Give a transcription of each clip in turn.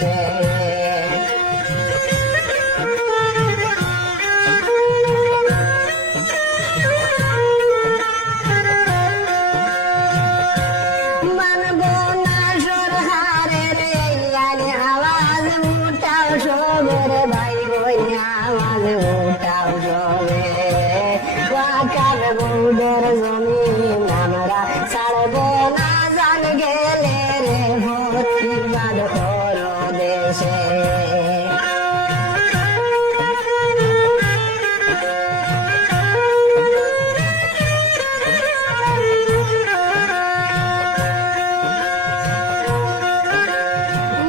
দেশে মানবো না সরকারের এই গানে আওয়াজ উঠাও সবের ভাই বোন আওয়াজ উঠাও সবে ওয়াকার বোর্ডের জমিন আমরা ছাড়বো না জান গেলে রে প্রতিবাদ করো দেশে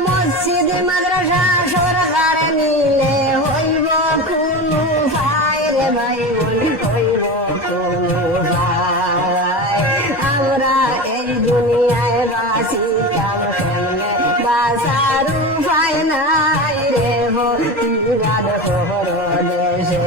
মসজিদ মাদ্রাসা সরকার নিলে হইব কোনো ভাই রে ভাই বোন হইব কোনো ভাই আমরা এই দুনিয়ায় বাঁচিতাম হইলে বাঁচার উপায় নাই রে প্রতিবাদ করো দেশে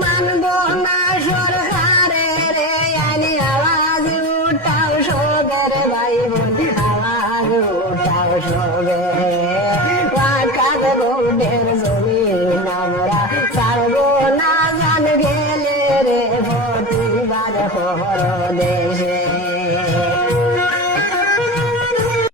মানবো না সরকারের আইনি আওয়াজ উঠাও সবের ভাই বোন আওয়াজ উঠাও সবে ওয়াকার বোর্ডের জমিন আমরা ছাড়বো না জান গেলে রে প্রতিবাদ করো দেশে